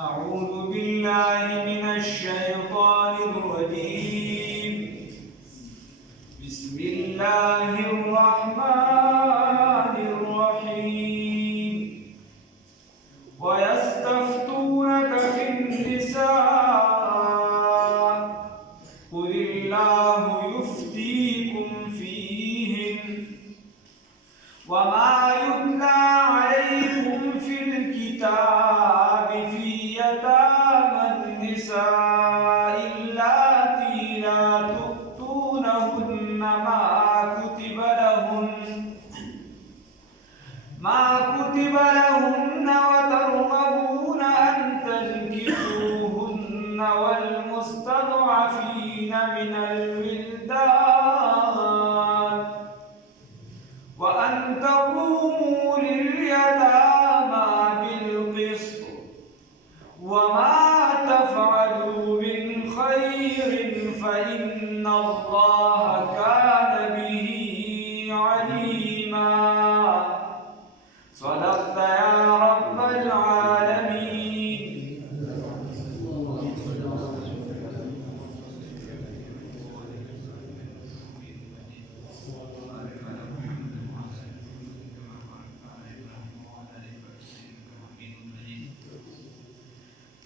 أعوذ بالله من الشيطان الرجيم بسم الله الرحمن الرحيم ويستفتونك في النساء قل الله يفتيكم فيهن وما يتلى عليكم في الكتاب في يتامى النساء اللاتي لا تؤتونهن ما كتب لهن وترغبون أن تنكحوهن والمستضعفين من الولدان وأن تقوموا لليتامى بالقسط وما تفعلوا من خير فإن الله كان به عليما. صدقت يا رب العالمين.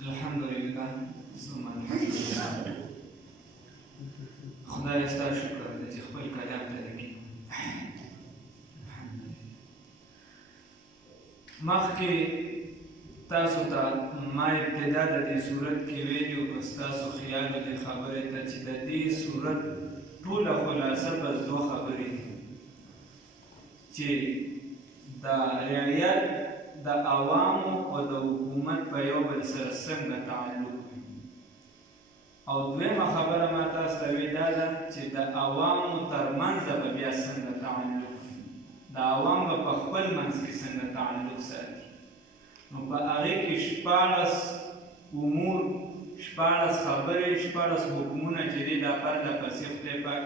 الحمدلله ثم الحمدلله. خدای ستا شکر دی چې خپل کلام ته لګي. مخکې تاسو ته ما ابتدا د دې صورت کې ویلي او ستاسو خیال د خبرې ته چې د دې صورت ټوله خلاصه بس دوه خبرې دي چې د رعیت د عوامو او د حکومت په یو بل سره څنګه تعلق وي او دویمه خبره ما تاسو ته ویل ده چې د عوامو ترمنځ به بیا څنګه تعلق وي د عوام به په خپل منځ کې څنګه تعلق ساتي نو په هغې کې شپاړس امور شپاړس خبرې شپاړس حکمونه چې دي دا پرله پسې خدای پاک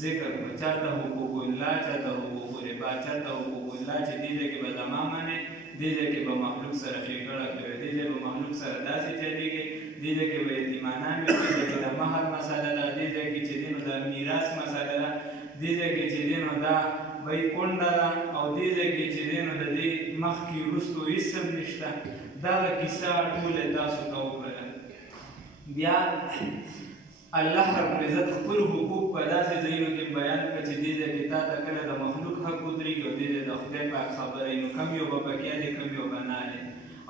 ذکر کړو چاته حقوق الله چاته حقوق العباد چاته حقوق الله چې دې ځای کې به زما منې دې ځای کې به مخلوق سره ښېګړه کوي دې ځای به مخلوق سره داسې چلېږي دې ځای کې به یتیمانان وي دې ځای کې د مهر مسله ده دې ځای کې چې دی نو د میراث مسله ده دې ځای کې چې دی نو دا وی کونډه ده او دې ځای کې چې دی نو د دې مخکې وروستو هېڅ هم نشته دغه کیسه ټوله تاسو ته وکړله بیا الله رب العزت خپل حقوق په داسې ځایونو کې بیان کړه چې دې ځای کې تا ته کله د مخلوق حق ودرېږي او دې ځای د خدای پاک خبره نو کم یو به پکې دی کم یو به نه دی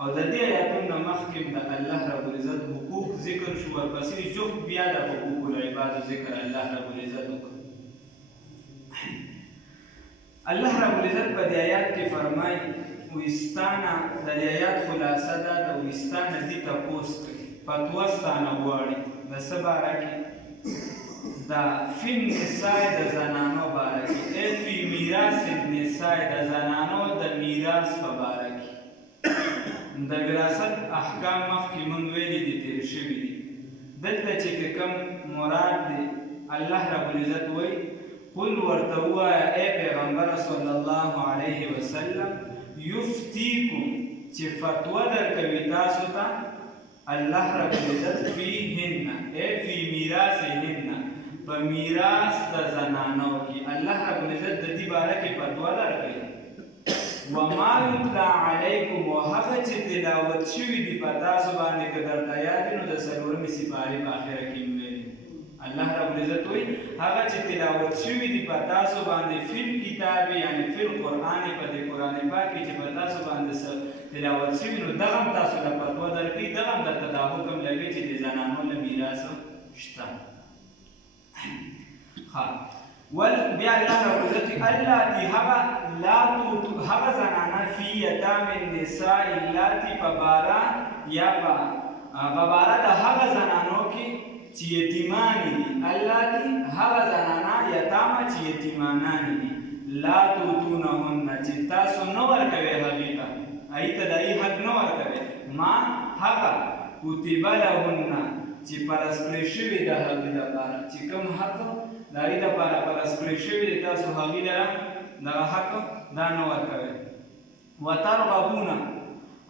او د دې آیاتونو نه مخکې د الله رب العزت حقوق ذکر شو ورپسې جفت بیا د حقوق العبادو ذکر الله رب العزت وکړ الله رب العزت په دې آیات کې فرمایي وستانه د دې آیات خلاصه ده د وستانه دې تپوس کوي فتوا ستانه غواړي د څه باره کې د فی النساء د زنانو باره کې فی میراث النساء د زنانو د میراث په باره کې د وراثت احکام مخکې مونږ ویلي دي تېر شوي دي دلته چې کوم مراد دی الله رب العزت وایي قل ورته ووایه ای پیغمبره صلی الله علیه وسلم یفتیکم چې فتوا درکوي تاسو ته الله رب العزت فیهن ای فی میراثهن په میراث د زنانو کې الله رب العزت د دې باره کې فتوا درکوي وما یتلی علیکم او هغه چې تلاوت شوي دي په تاسو باندې که درته یاد وي نو د څلورمې سپارې په اخره کې ویلي الله رب العزت وایي هغه چې تلاوت شوي دي په تاسو باندې فی الکتاب یعنې فی القرآن په دې قرآن پاک کې چې په تاسو باندې تلاوت شوي نو دغه هم تاسو له فتوا درکوي دغه هم درته دا حکم لګوي چې د زنانو له میراث شته بیا الله رب العزت اللاتی هغه زنانه فی یتام النساء اللاتی په باره یا په باره د هغه زنانو کې چې یتیمانې دي اللاتی هغه زنانه یتامه چې یتیمانانې دي لا توتونهن چې تاسو نه ورکوئ هغې ته هغې ته د هغې حق نه ورکوئ ما هغه کتب لهن چې فرض کړی شوي د هغې دپاره چې کوم حق د هغې دپاره فرض کړی شوي دی تاسو هغې لره دغه حق دا نه ورکوئ وترغبونه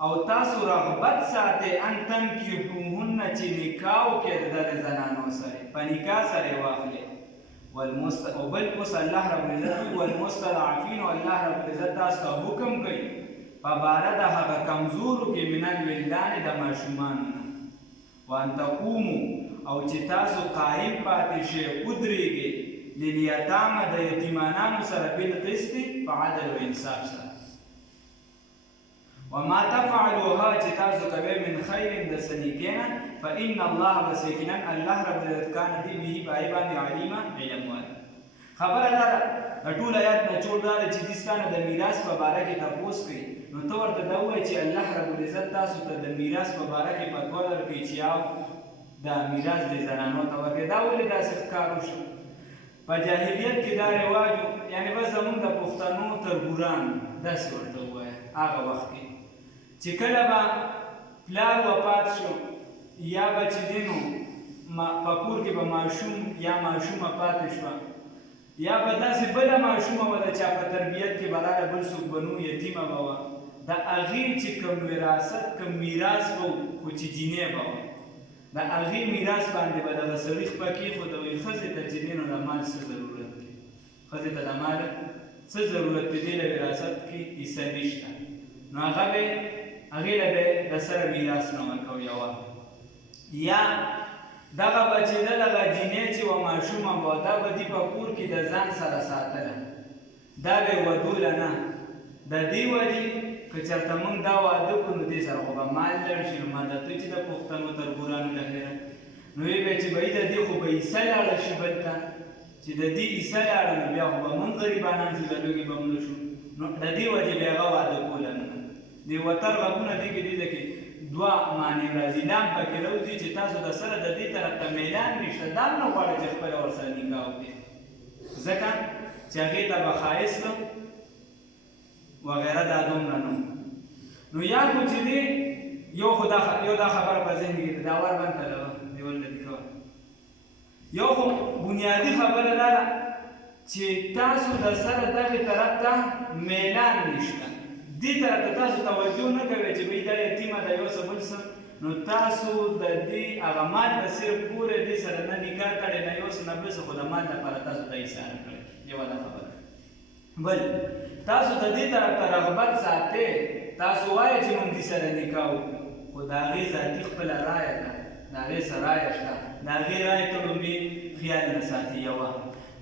او تاسو رغبت ساتئ ان تنکحوهن چې نکاح وکړئ د دغې زنانو سره په نکاح سره یې واخلئ او بل اوس الله رب العزت وایي والمستضعفین او الله رب العزت تاسو ته حکم کوي په باره د هغه کمزورو کې من الولدان د ماشومانو نه وان تقومو او چې تاسو قایم پاتې شئ ودرېږئ للیتامه د یتیمانانو سره بالقسط په عدل و انصاف سره وما تفعلوها چې تاسو کوئ من خیر د څه نیکۍ نه فإن الله بس یقینا الله رب العزت کان دی به په هغې باندې علیمه علم والی خبره دا ده د ټول آیات نچوړ دا دی چې دوی ستا نه د میراث په باره کې تپوس کوي نو ته ورته دا ووایې چې الله رب العزت تاسو ته د میراث په باره کې فتوا درکوي چې یو د میراث د زنانو ته ورکوي دا ولې داسې ښکار وشو په جاهلیت کې دا رواج یعنې بس زمونږ د پښتنو تربوران داسې ورته ووایه هغه وخت کې چې کله به پلار وفات شو یا به چې دی نو په کور کې به ماشوم یا ماشومه پاتې شوه یا به داسې بله ماشومه وه د چا په تربیت کې به راله بل څوک به نو یتیمه به وه د هغې چې کوم وراثت کوم میراث به و خو چې جینۍ به وه د هغې میراث باندې به دغه سړي خپه کېښوده وایي ښځې ته چې دی نو د مال څه ضرورت دی ښځې ته د مال څه ضرورت دی دې له وراثت کې حصه نشته نو هغې له به د سره میراث نه ورکوي یوه یا دغه به چې ده دغه جینۍ چې وه ماشومه به دا به دي په کور کې د ځان سره ساتله دا به یې ودوله نه د دې وجې که چېرته موږ دا واده کړو نو دې سره خو به مال لړ شي نو مدته چې د پښتنو تربورانو له خیره نو ویې به چې به د دې خو به حصه لاړه شي بل ته چې د دې حصه لاړه نو بیا خو به موږ غریبانان شو د لوږې به مړه شو نو د دې وجې بیا هغه واده کوله نه د وترغبونه دې کې دې کې دوه معنی راځي لام پکې راوځي چې تاسو د سره د دې طرف ته میلان نشته دا نه غواړئ چې خپله ورسره نکاح وکړئ ځکه چې هغې ته به ښایست وغیره دا دومره نه نو یا خو چې دی یو دا خبره په ذهن کې دا ور بند کړه دیول نه دي کوه یو خو بنیادي خبره دا ده چې تاسو د سره دغې طرف ته میلان نشته دې طرف ته تاسو توجه نه کوئ چې بهی دا یتیمه ده یو څه بل څه نو تاسو د دې هغه مال به صرف پورې دې سره نه نکاح کړی نه یو څه نه بل څه خو د مال لپاره تاسو ته ایساره کړی یوه دا خبره بل تاسو د دې طرف ته رغبت ساتئ تاسو وایئ چې موږ دې سره نکاح وکړو خو د هغې ذاتي خپله رایه ده د هغې څه رایه شته د هغې رایې ته لومبې خیال نه ساتي یوه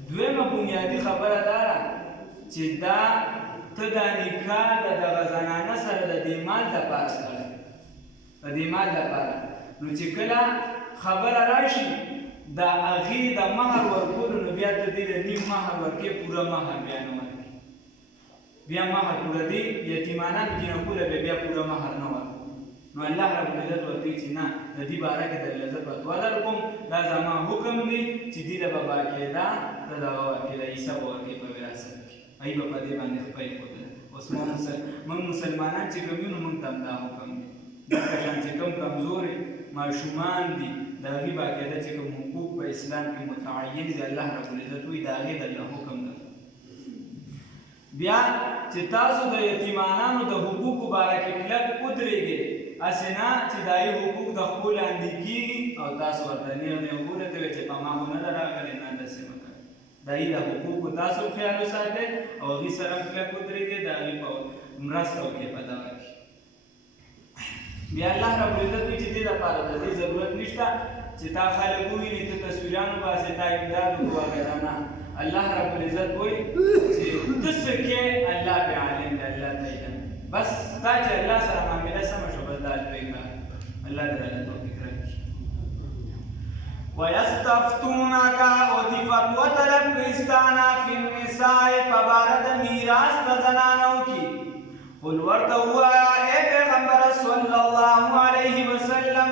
دویمه بنیادي خبره دا ده چې دا ته دا نکاح د دغه زنانه سره د دې مال لپاره کړی د دې مال لپاره نو چې کله خبره راشي د هغې د مهر ورکولو نو بیا ته دې د نیم مهر ورکې پوره مهر بیا نه ورکړي بیا مهر پوره دې یتیمانان جینکوله بیا پوره مهر نه ورکړي نو الله رب العزت ورته چې نه د دې باره کې درله زه فتوا درکوم دا زما حکم دی چې دې له به باقاعده ته دغه ورکړي حصه به ورکړي په وراثت کې ای به په دې باندې خپل ښودله اوس موږ مسلمانان چې کوم یو نو موږ ته هم دا حکم دی دغه شان چې کوم کمزوري ماشومان دي د هغې باقاعده چې کوم حقوق په اسلام کې متعین دي الله رب العزت وایي د هغې د الله حکم ده بیا چې تاسو د یتیمانانو د حقوقو باره کې کلک ودرېږئ هسې نه چې د هغې حقوق د خپلو لاندې کېږي او تاسو ورته نیغ نیغ ورته وایئ چې په ما خو نه ده راغلی نه داسې مه کوئ د هغې د حقوقو تاسو خیال وساتئ او هغې سره کلک ودرېږئ د هغې په مرسته وکړئ په دغه کې بیا الله رب العزت وایي چې دې لپاره د دې ضرورت نشته چې تا خلک وویني ته تصویران وباسې تا امداد وکړو وغیره نه الله رب العزت وایي چې ته څه کې الله پې عالم دی الله ته علم بس تا چې الله سره معامله سمه شو بس دا لوی کار الله دې راله توفیق راکړي ویستفتونک او دې فتوا طلب کوي ستانه فی النساء په باره د میراث د زنانو کې قل ورته ووایه ای پیغمبر صلی الله علیه وسلم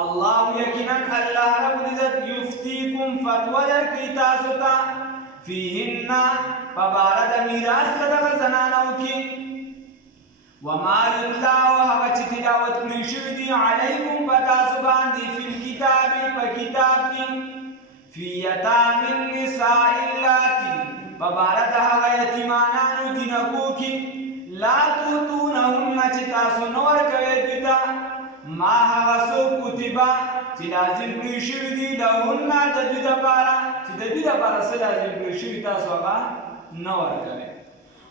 الله یقینا الله رب العزت یفتیکم فتوا درکوي تاسو ته فیهن په باره د میراث د دغه زنانو کې وما یتلا او هغه چې تلاوت کړي شوي دي علیکم په تاسو باندې فی الکتاب په کتاب کې فی یتامی النساء اللاتی په باره د هغه یتیمانانو جنکو کې لا توتونهن چې تاسو نه ورکوئ دوی ته ما هغه څه کتبه چې لازم کړي شوي دي لهن د دوی دپاره چې د دوی دپاره څه لازم کړي شوي تاسو هغه نه ورکوئ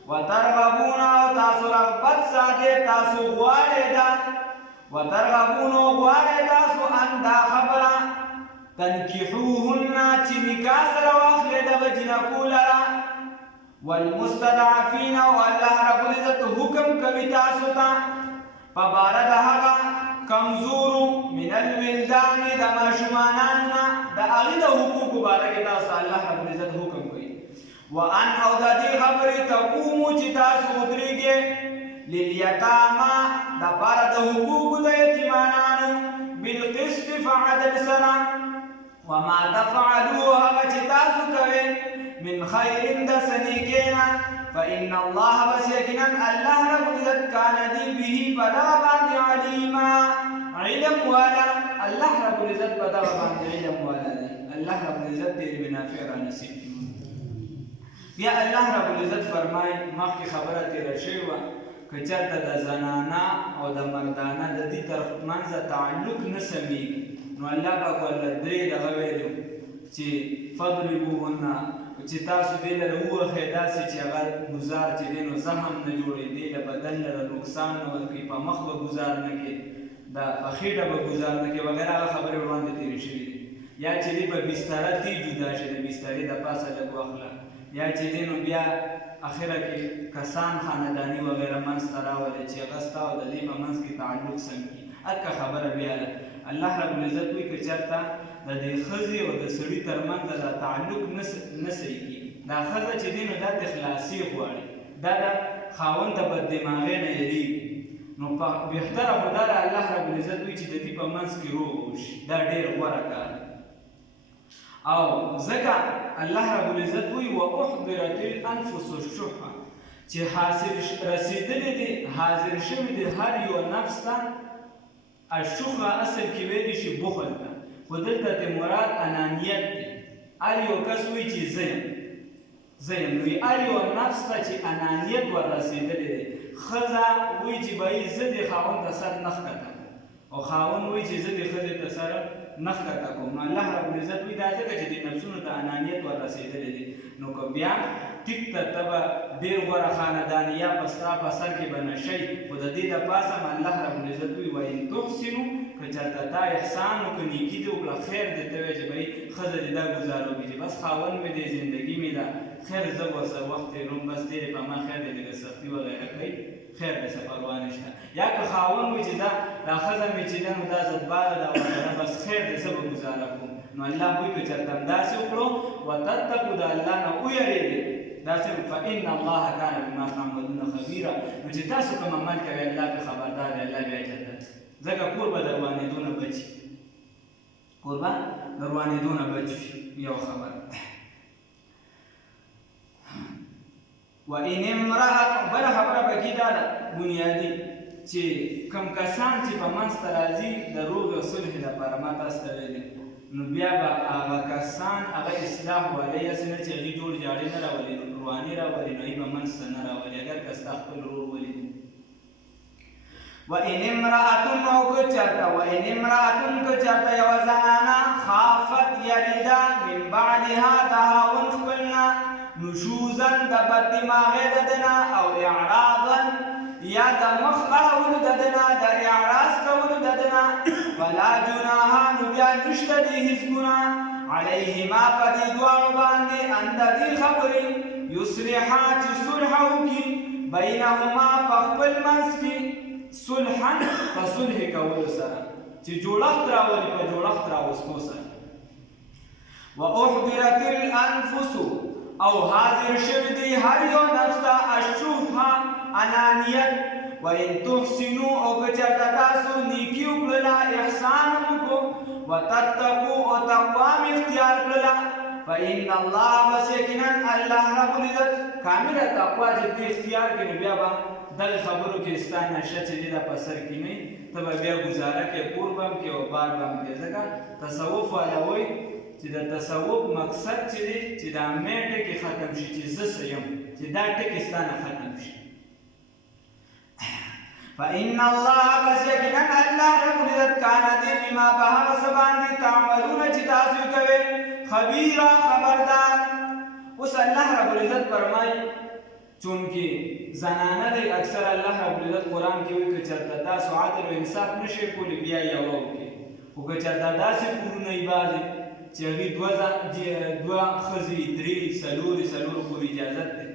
وترغبون او تاسو رغبت ساتئ تاسو غواړئ ده وترغبون غواړئ تاسو ان دا خبره تنکحوهن چې نکاح سره واخلئ دغه جنکو لره والمستضعفین او الله رب العزت حکم کوي تاسو ته په باره د هغه کمزورو من الولدان د ماشومانانو نه د هغې د حقوقو باره کې تاسو الله رب العزت حکم کوي وان او د دې خبرې تقومو چې تاسو ودرېږئ للیتاما دپاره د حقوقو د یتیمانانو بالقسط فعدل سره وما تفعلوا هغه چې تاسو کوئ من خير د سنیکینا فإن الله بس یقینا الله رب العزت کان دی به پدا باندې علیما علم والا الله رب العزت پدا باندې علم والا دی الله رب العزت دې بنافع را نصیب بیا الله رب العزت فرمای مخکې خبره تیر شوی و که چېرته د زنانه او د مردانه د دې ترمنځ تعلق نه سمیږي نو الله پاک ورله درې دغه ویلو چې فضربوهن چې تاسو دې لره ووهئ داسې چې هغه ګزار چې دی نو زخم نه جوړوي دې له بدن لره نقصان نه ورکوي په مخ به ګزار نه کړي په خېټه به ګزار نه کړي وغیره هغه خبرې وړاندې تېرې شوي دي یا چې دی په بستره تې جدا شي د بسترې د پاسه لږ واخله یا چې دی نو بیا اخره کې کسان خانداني وغیره منځته راولي چې هغه ستا او د دې په منځ کې تعلق سم کړي اکه خبره بیا ده الله رب العزت وایي که چېرته د دې ښځې او د سړي ترمنځ دا تعلق نه صحیح کېږي دا ښځه چې دی نو دا د خلاصي غواړي دا د خاوند د بددماغۍ نه یېرېږي نو بهتره خو دا د الله رب العزت وایي چې د دې په منځ کې روغ وشي دا ډېر غوره کار او ځکه الله رب العزت وایي واحضرت الانفس الشح چې حاصل رسېدلی دی حاضر شوي دی هر یو نفس ته الشح اصل کې ویلی شي بخل ته خو دلته ته مراد انانیت دی هر یو کس وایي چې زه یم نو هر یو نفس ته چې انانیت ور رسېدلی دی ښځه وایي چې بهی زه د خاوند ته سر نه ښکته او خاوند وایي چې زه د ښځې ته سر نه ښکته کوم نو الله رب العزت وایي دا ځکه چې د نفسونو ته انانیت ور رسېدلی دی نو که بیا ټیک ته ته به ډېر غوره خاندانیا په ستا په سر کې به نه شئ خو د دې د پاسه هم الله رب العزت وایي وان تحسنو که چېرته تا احسان وکړه نیکي دې وکړه خیر دې ته وایي چې بهی ښځه دې دا ګزار وکړي چې بس خاوند مې دی زندګي مې ده خیر زه به ورسره وخت تېروم بس ډېرې په ما خیر دې لږه سختي وغیره کوي خیر دې څه پروا نشته یا که خاوند وایي چې دا ښځه مې چې ده نو دا زدباره ده وغیره بس خیر دې زه به ګزاره کوم نو الله وایي که چېرته همداسې وکړو وتتقو د الله نه ویرېږئ داسې فإن الله کان بما تعملون خبیرا نو چې تاسو کوم عمل کوئ الله پرې خبردار دی الله بیا اجر درکوي ځکه کور به در روانېدو نه بچي کور به در روانېدو نه بچ یو خبر وإن امرأة بله خبره پکې دا ده بنیادي چې کوم کسان چې په منځته راځي د روغې او صلح لپاره ما تاسو ته ویلي نو بیا به هغه کسان هغه اصلاح والی هسې نه چې هغې جوړ جاړې نه راولي رواني راولي نو هغې به منځ ته نه راولي اگر که ستا خپل ورور ولید وإن امرأة او که چېرته یوه زنانه خافت یریده من بعدها د هاون خپلنا نشوزا د بددماغۍ د ده نه او اعراضا یا د مخ اړولو د ده نه د اعراض کولو د ده نه فلا جناح نو بیا نشته دې هېڅ ګناه علیهما په دې دواړو باندې ان د دې خبرې یصلحا چې صلح وکړي بینهما په خپل منځ کې صلحا په صلح کولو سره چې جوړښت راولي په جوړښت راوستو سره واحضرت الانفس او حاضر شوي دی هر یو نفس ته الشح انانیت وإن تحسنوا او که چېرته تاسو نیکي وکړله احسان وکړو وتتقو او تقوا مې اختیار کړله فإن الله بس یقینا الله رب العزت کامله تقوا چې ته اختیار کړې نو بیا به دغې خبرو کې ستا نشه چې دی دا په سر کې نه ته به بیا ګزاره کې کور به هم کې او بار به هم کې ځکه تصوف والا وایي چې د تصوف مقصد چې دی چې دا مې ټکي ختم شي چې زه څه یم چې دا ټکي ستا نه ختم شي فإن الله بس یقینا الله رب العزت کان دې بما په هغه څه باندې تعملون چې تاسو کوئ خبيرا خبردار. اوس الله رب العزت فرمایي چونکې زنانه دی اکثر الله رب العزت قرآن کې وایي که چېرته تاسو عدل و انصاف نشئ کولی بیا یوه وکړئ، خو که چېرته داسې کورونه یې بعضې چې هغې دوه ښځې درې څلورو پورې اجازت دی.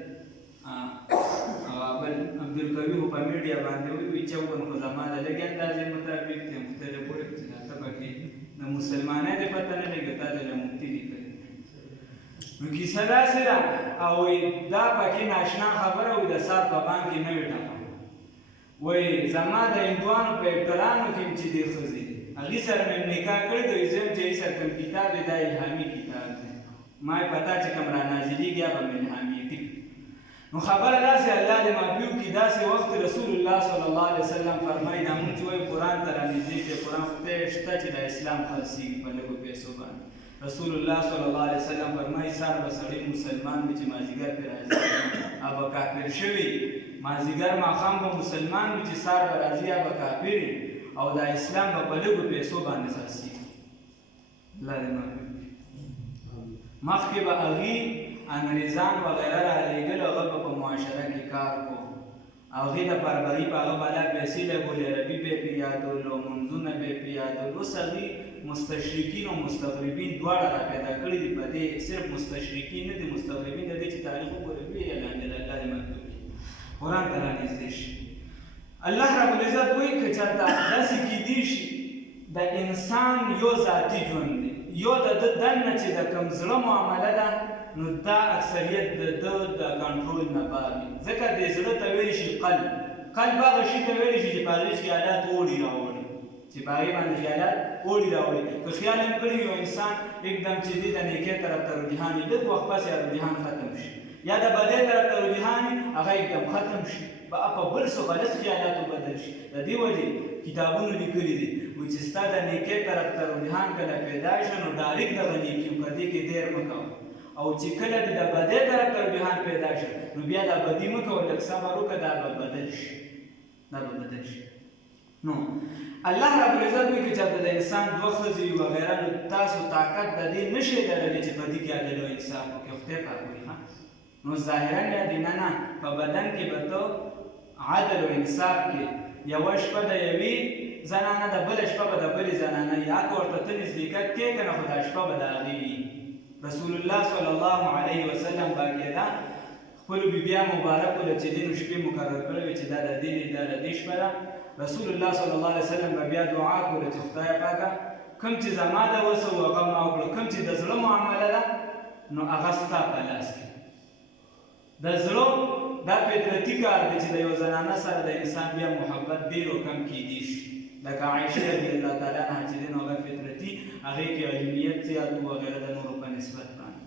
بل عبدالقوي خو په میډیا باندې وایي 54 خو زما د لږې اندازې مطابق دی مختلفو ته پکې د مسلمانۍ د پته نه لګي تا د مفتي لیکلي نو کیسه داسې ده او دا پکې ناشنا خبره وي د سار په بانک کې نوې ټاپه وایي زما د هندوانو په ابترانو کې چې دې ښځې دي هغې سره مې نکاح کړی دی وایي زه چې هغې سره کوم کتاب دی دا الهامي کتاب دی ما یې پته چې کوم رانازلېږي هغه مې الهامي ټیک نو خبره داسې الله دې معافي وکړي داسې وخت رسول الله صلی الله علیه وسلم فرمایي دا مونږ چې وایي قرآن ته رانږدې کړي قرآن خدای شته چې د اسلام خرڅېږي په لږو پیسو باندې رسول الله صلی الله علیه وسلم فرمایي سار به سړی مسلمان وي چې مازدیګر پرې راځي او به کافر شوي مازدیګر ماښام به مسلمان وي چې سار به راځي یا به کافر او د اسلام به په لږو پیسو باندې خرڅېږي. الله دې معافي وکړي. مخکې به هغې انګریزان وغیره رالیږل هغه به په معاشره کې کار کو هغې د پربري په هغه بالا پیسې لګولې عربي به یې پرې یادول او منځونه به یې پرې یادول. اوس هغې مستشرقین او مستغربین دواړه را پیدا کړي دي په دې صرف مستشرقین نه دي مستغربین د دې چې تاریخ وګورئ ویې اعلان دی الله دې معافي وکړي قرآن ته رانږدې شي. الله رب العزت وایي که چېرته داسې کیدی شي د انسان یو ذاتي ژوند دی یو د ده دننه چې د کوم زړه معامله ده نو دا اکثریت د ده د کنټرول نه بار وي ځکه دې زړه ته ویلی شي قلب هغه شي ته ویلی شي چې په هغې خیالات اوړي راوړي چې په هغې باندې خیالات اوړي راوړي که خیال هم کړي یو انسان एकदम چې دې د نیکۍ طرف ته رجحان وي لږ وخت پس یا رجحان ختم شي یا د بدۍ طرف ته رجحان وي هغه एकदम ختم شي په بل څه غلط خیالاتو بدل شي. د دې وجې کتابونو لیکلي دي وایي چې ستا د نیکۍ طرف ته رجحان کله پیدا شي نو ډایرکټ دغه نیکي په دې کې دیر مه کوه او چې کله د بدۍ طرف ته رجحان پیدا شي نو بیا دا بدي مه کوه لږ صبر وکړه دا به بدل شي نو الله رب العزت وایي که چېرته د انسان دوه ښځې وي وغیره نو تاسو طاقت د دې نشئ لرلی چې بدي کې عدل او انصاف وکړئ خدای پاک وایي نو ظاهرا یا دینه نه په بدن کې به ته عدل او انصاف کې یوه شپه د یوې زنانه ده بله شپه به د بلې زنانه یا که ورته ته نزدېکت کې که نه خو دا شپه به د هغې وي. رسول الله صلی الله علیه وسلم باقاعده خپلو بیبیانو مبارکو له چې دې نو شپې مقرر کړی وې چې دا د دې شپه ده رسول الله صلی الله علیه وسلم به بیا دعا کوله چې خدای پاکه کوم چې زما د وسه و هغه ما وکړه کوم چې د زړه معامله ده نو هغه ستا په لاس کې د زړه دا فطرتي کار دی چې د یو زنانه سره د انسان بیا محبت ډېر او کم کیدی شي لکه عایشه رضی الله تعالی عنها چې دی نو هغه فطرتي هغې کې علمیت زیات و وغیره د نورو په نسبت باندې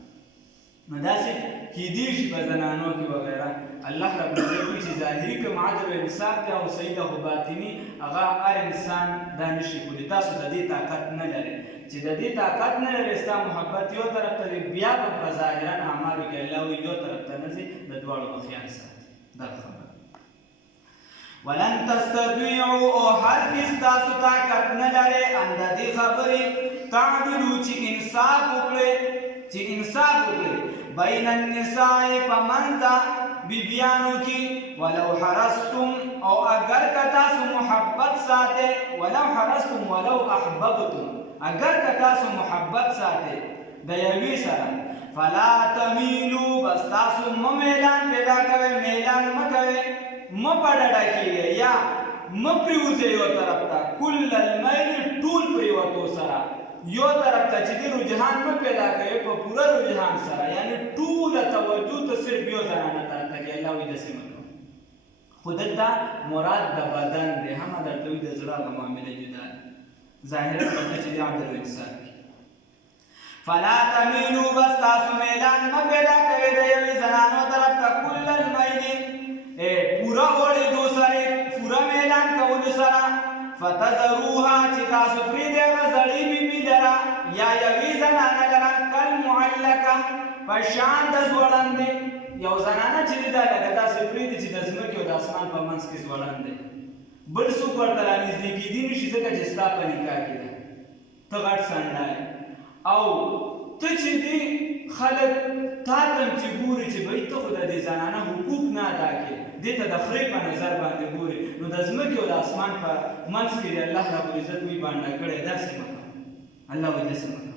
نو داسې کیدی شي په زنانو کې وغیره الله رب العزت وایي چې ظاهري کوم عدل او انصاف دی او صحیح ده خو باطني هغه هر انسان دا نشي کولی تاسو د دې طاقت نه لرئ چې د دې طاقت نه لرئ ستا محبت یو طرف ته دی بیا به په ظاهرا اعمالو کې الله وایي یو طرف ته نه ځي د دواړو به خیال ساتي دا خبره ولن تستطيعوا او هرگز تاسو طاقت نه لرئ ان د دې خبرې تعدلو چې انصاف وکړئ بین النساء پمنځ بیبیانو کې ولو حرستم او اگر که تاسو محبت ساتئ ولو حرستم ولو احببتم اگر که تاسو محبت ساتئ د یوې سره فلا تمیلو بس تاسو مه میلان پیدا کوئ میلان مه کوئ مه په ډډه کېږئ یا مه پرېوځئ یو طرف ته کل المیل ټول پرېوتو سره یو طرف ته چې دې رجحان مه پیدا کوئ په پوره رجحان سره یعنې ټوله توجه ته صرف یو زنانه ته کوي الله وایي داسې مه کوئ خو دلته مراد د بدن دی هم درته وایي د زړه هغه معامله جدا ده ظاهرا ورته چې دی عدل او انصاف کړي فلا تمیلو بس تاسو میلان مه پیدا کوئ د یوې زنانو طرف ته کل المیل پوره غوړېدو سره پوره میلان کولو سره فتذروها چې تاسو پرېږدئ هغه زړې بیبي لره یا یوې زنانه لره کالمعلقه په شان د ځوړندې یو زنانه چې دی دا لکه داسې پرېږدي چې د ځمکې او د اسمان په منځ کې ځوړند دی بل څوک ورته رانږدې کېدی نه شي ځکه چې ستا په نکاح کې ده ته غټ سنډا او ته چې دې خلک تا ته چې ګوري چې بهی ته خو د دې زنانه حقوق نه ادا کړې دې ته د خرې په نظر باندې ګوري نو د ځمکې او د اسمان په منځ کې د الله رب العزت وی باندې کړی داسې مه کوه الله وایي داسې مه کوه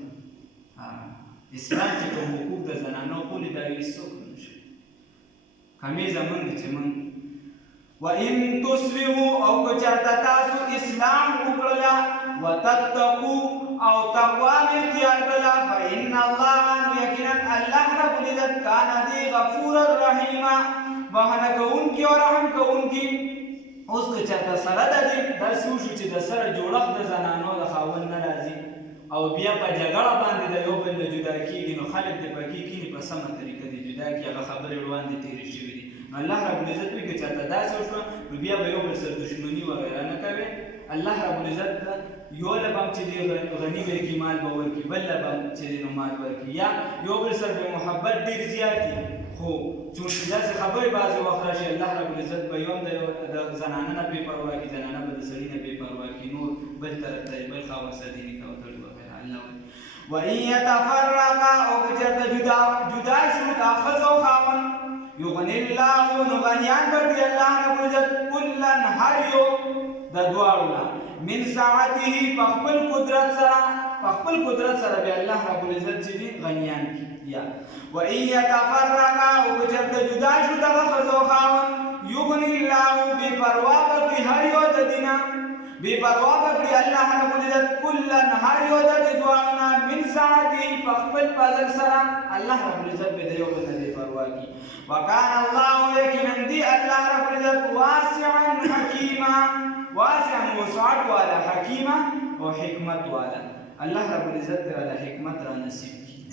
اسلام چې کوم حقوق د زنانو خولې دا هېڅوک نه شي کمې زمونږ دي چې موږ وَإِن تُصْلِحُوا او که چېرته تاسو اصلاح وکړله وَتَتَّقُوا او تقوا مې اختیار کړله فَإِنَّ اللَّهَ نو یقینا الله رب العزت کان دی غفورا رحیما بخښنه کوونکي او رحم کوونکي اوس که چېرته سره د دې داسې وشو چې د سره جوړښت د زنانو د خاوند نه راځي او بیا په جګړه باندې د یو بل نه جدا کېږي نو خلک د پکې کېني په سمه طریقه دې جدا کړي هغه خبرې وړاندې تېرې شوي دي نو الله رب العزت وایي که چېرته داسې وشوه نو بیا به یو بل سره دښمني وغیره نه کوې الله رب العزت یو له به هم چې دی غني ورکړي مال به ورکړي بل له به هم چې دی نو مال ورکړي یا یو بل سره به محبت ډېر زیات وي خو چون داسې خبرې بعضې وخت راشي الله رب العزت به یو هم د زنانه نه بې پروا کړي زنانه به د سړي نه بې پروا کړي نور بل طرف ته بل خاوند سره دې نکاح وتړي وغیره الله وایي وَإِن يَتَفَرَّقَا او که چېرته جدا شو دا ښځه او خاوند یغني الله نو غنیان به کړي الله رب العزت کلا هر یو د دواړو نه من ساعته په خپل قدرت سره به الله رب العزت چې دي غنیان کړي یا وَإِن يَتَفَرَّقَا او که چېرته جدا شو دغه ښځه او خاوند یغني الله بې پروا به کړي هر یو د دې نه بے پروا بکړي الله رب العزت کلا هر یو د دې دواړو نه من ساعته په خپل فضل سره الله رب العزت به د یو بل نه بې پروا کړي وکان الله یقینا دی الله رب العزت واسعا حکیما واسعا وسعت والا حکیما او حکمت والا الله رب العزت تعالی حکمت را نصیب کړي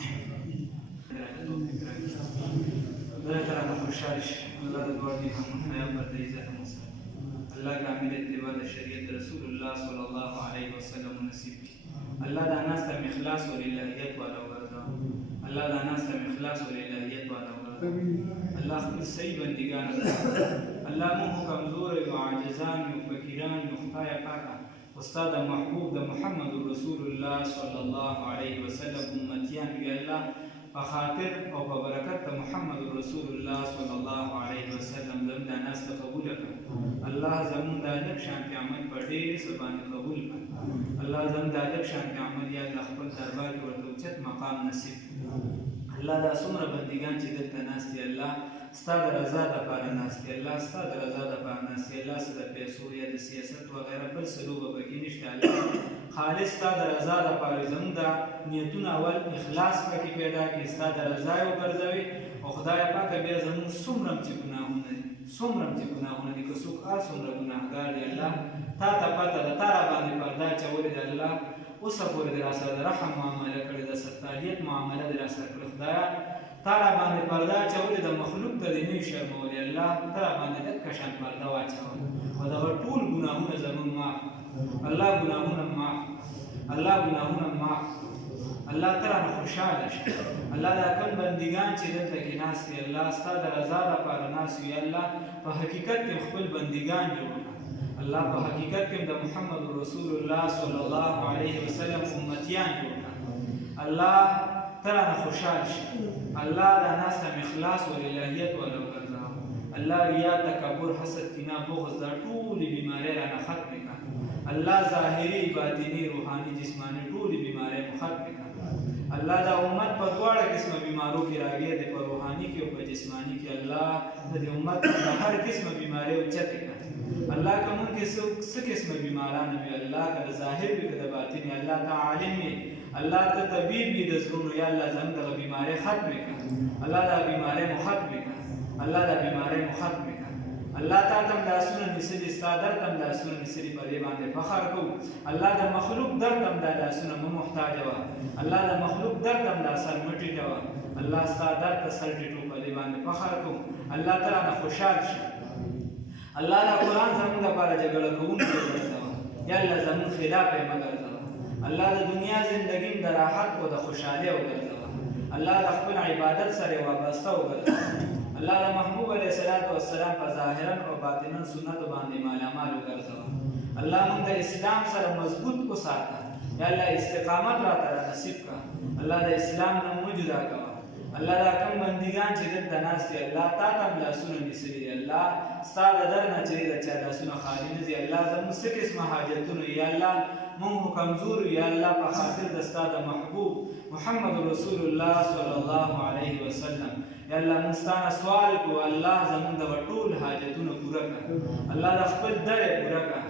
الله تعالی خوشاله شي الله د دوه دې هم پر دې عزت الله کامل اتباع د شریعت رسول الله صلی الله علیه وسلم نصیب کړي الله دا ناس ته اخلاص او الہیت والا ورته الله دا ناس ته اخلاص او الہیت والا ورته الله خپل صحیح بندگان الله موږ کمزور یو عاجزان یو فقیران یو خدای پاکه استاد محبوب د محمد رسول الله صلی الله علیه وسلم امتیان بی الله په خاطر او په برکت د محمد رسول الله صلی الله علیه وسلم زموږ دا ناس ته قبول کړه الله زموږ دا لږ شانتې عمل په ډېر څه باندې قبول کړه الله زموږ دا لږ شانتې عمل یا د خپل دربار کې ورته اوچت مقام نصیب الله دا څومره بندګان چې دلته ناست دي الله ستا د رضا دپاره ناست دي الله ستا د رضا دپاره ناست دي الله څه د پیسو یا د سیاست وغیره بل څه لوبه پکې نشته الله خالص ستا د رضا دپاره زموږ دا نیتونه اول اخلاص پکې پیدا کړي ستا د رضا یې وګرځوي او خدای پاکه بیا زموږ څومره چې ګناهونه دي که څوک هر څومره ګناهګار دی الله تا ته پته ده تا راباندې پرده اچولې ده الله اوسه پورې دې راسره د رحم معامله کړې ده ستاریت معامله دې راسره کړې خدایه تا راباندې پرده اچولې ده مخلوق ته دې نه وي شرمولې الله ته راباندې دقه شان پرده واچوله او دغه ټول ګناهونه زموږ معاف الله ګناهونه معاف الله تعالی خوشاله شي الله دا کوم بندگان چې دلته کې ناست دي الله ستا د رضا لپاره ناست وي الله په حقیقت کې خپل بندگان جوړ کړه الله په حقیقت کې د محمد رسول الله صلی الله علیه وسلم امتیان جوړ کړه الله تعالی خوشاله شي الله دا ناس ته اخلاص او الہیت ولو ورکړه الله ریا تکبر حسد کینه بغض دا ټول بیماری را ختم کړه الله ظاهری باطنی روحانی جسمانی ټول بیماری ختم کړه الله دا امت په دواړه قسمه بیمارو کې راګیر دی په روحاني کې او په جسمانی کې الله د دې امت په هر قسمه بیماری اوچته کړه الله کوم کې څه قسمه بیماران وي الله که د ظاهر وي که د باطن وي الله ته عالم وي الله ته طبیب وي د زړونو یا الله زموږ دغه بیماری ختمې کړه الله دا بیماری مو ختمې کړه الله دا بیماری مو ختمې کړه الله تا ته لاسونه نیسلي ستا درد ته لاسونه نیسلي په دې باندې فخر کوو الله د مخلوق درد ته دا لاسونه مه محتاجه وه الله د مخلوق درد ته دا سر مه ټیټه وه الله ستا درد ته سر ټیټو په دې باندې فخر کوو الله تعالی نه خوشحال شي الله دا قرآن زموږ دپاره جګړه کوونکی وګرځوه یا الله زموږ خلاف یې مه ګرځوه الله د دنیا زندګي د راحت او د خوشحالۍ وګرځوه الله د خپل عبادت سره وابسته وګرځوه الله د محبوب علیه السلام په ظاهرا او باطنا سنت باندې مالامال وګرځوه الله موږ د اسلام سره مضبوط وساته یا الله استقامت راته نصیب کړه الله د اسلام نه موږ جدا کړه الله دا کوم بندګان چې دلته ناست دي الله تا ته هم لاسونه نیسلي دي الله ستا د در نه چې د چا لاسونه خالي نه دي الله زموږ څه قسمه حاجتونه یا الله موږ کمزور یا الله په خاطر د ستا د محبوب محمد رسول الله صلی الله علیه وسلم یا الله موږ ستانه سوال کوو الله زموږ د ټول حاجتونه پوره کړه الله د خپل در پوره کړه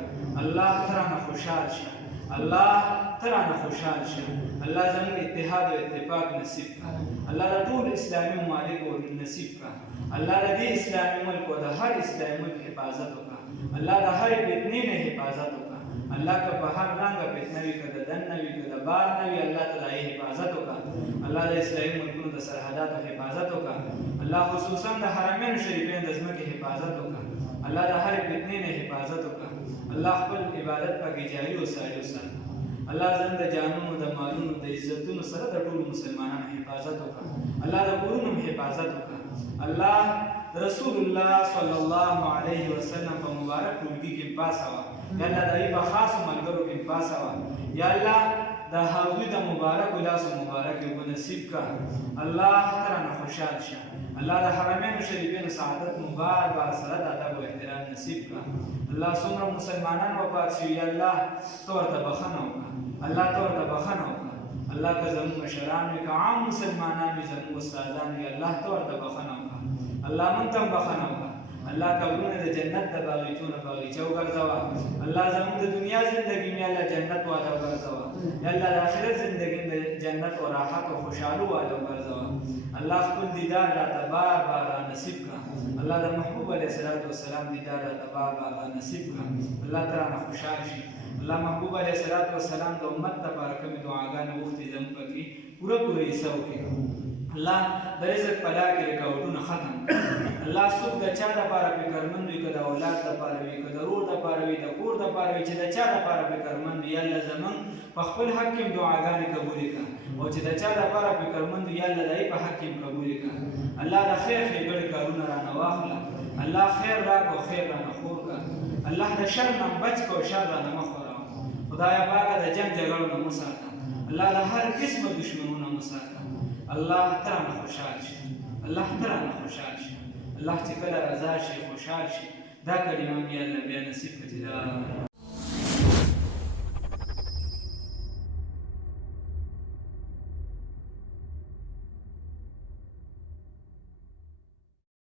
الله ته رانه خوشحال شه الله ته رانه خوشحال شه الله زموږ اتحاد او اتفاق نصیب کړه الله د ټول اسلامي ممالکو نصیب کړه الله د دې اسلامي ملک او د هر اسلامي ملک حفاظت وکړه الله د هر فتنې نه حفاظت وکړه الله که په هر رنګه فتنه وي که د دننه وي که د بار نه وي الله ته د هغې حفاظت وکړه الله د اسلامي ملکونو د سرحداتو حفاظت وکړه الله خصوصا د حرمین شریفین د ځمکې حفاظت وکړه الله د هرې فتنې نه حفاظت وکړه الله خپل عبادت پکې جاري وساتي وساتي الله زموږ د جانونو د مالونو د عزتونو سره د ټولو مسلمانانو حفاظت وکړه الله د کورونو حفاظت وکړه الله رسول الله صلی الله علیه وسلم په مبارک ټولګي کې پاسوه یا الله د هغې په خاصو ملګرو کې پاسوه یا الله د هغوی د مبارکو لاسو مبارک اوبه نصیب کړه الله ته رانه خوشحال شه الله د حرمینو شریفینو سعادت مو بار بار سره د ادب او احترام نصیب کړه الله څومره مسلمانان وفات شوي یا الله ته ورته بخښنه وکړه الله ته ورته بخښنه وکړه الله که زموږ مشران وي که عام مسلمانان وي زموږ استادان وي الله ته ورته بخښنه وکړه الله موږ ته هم بخښنه وکړه الله قبرونه د جنت د باغچو نه باغچه وګرځوه الله زموږ د دنیا زندګي مې الله جنت والا وګرځوه یا الله د آخرت زندګي د جنت او راحت او خوشحالو والا وګرځوه الله خپل دیدار راته بار بار نصیب کړه الله د محبوب علیه السلام دیدار راته بار بار نصیب کړه الله ته رانه خوشحال شي الله محبوب علیه السلام د امت لپاره کومې دعاګانې غوښتي زموږ پکې پوره حصه وکړي الله د رزق په لار کې رکاوټونه ختم الله څوک د چا دپاره فکرمند وي که د اولاد دپاره وي که د رور دپاره وي د کور دپاره وي چې د چا دپاره فکرمند وي یا الله زموږ په خپل حق کې دعاګانې قبولې کړه او چې د چا دپاره فکرمند وي یا الله د هغې په حق کې قبولې کړه الله د خیر ښېګړې کارونه رانه واخله الله خیر راکړه او خیر رانه خور کړه الله د شر نه بچ کړه او شر رانه مه خوروه خدایه پاکه د جنګ جګړو نه مه ساته الله د هر قسمه دشمنو نه مه ساته الله ته رانه خوشحال شي الله ته رانه خوشحال شي الله چې کله رضا شي خوشحال شي دا کلمه مې الله بیا نصیب کړي